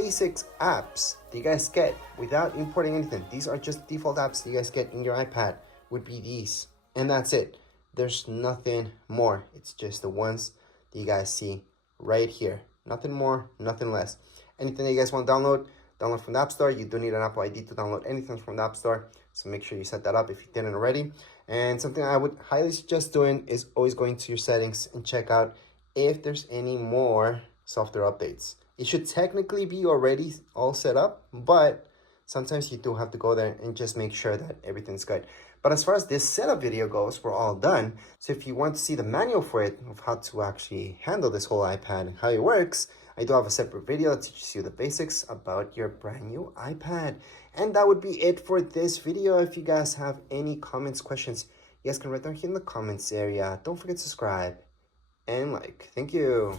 basics apps that you guys get without importing anything. These are just default apps that you guys get in your iPad would be these. And that's it. There's nothing more. It's just the ones that you guys see right here. Nothing more, nothing less. Anything that you guys want to download from the App Store. You do need an Apple ID to download anything from the App Store. So make sure you set that up if you didn't already. And something I would highly suggest doing is always going to your settings and check out if there's any more software updates. It should technically be already all set up, but sometimes you do have to go there and just make sure that everything's good. But as far as this setup video goes, we're all done. So if you want to see the manual for it, of how to actually handle this whole iPad and how it works, I do have a separate video that teaches you the basics about your brand new iPad. And that would be it for this video. If you guys have any comments, questions, you guys can write down here in the comments area. Don't forget to subscribe and like. Thank you.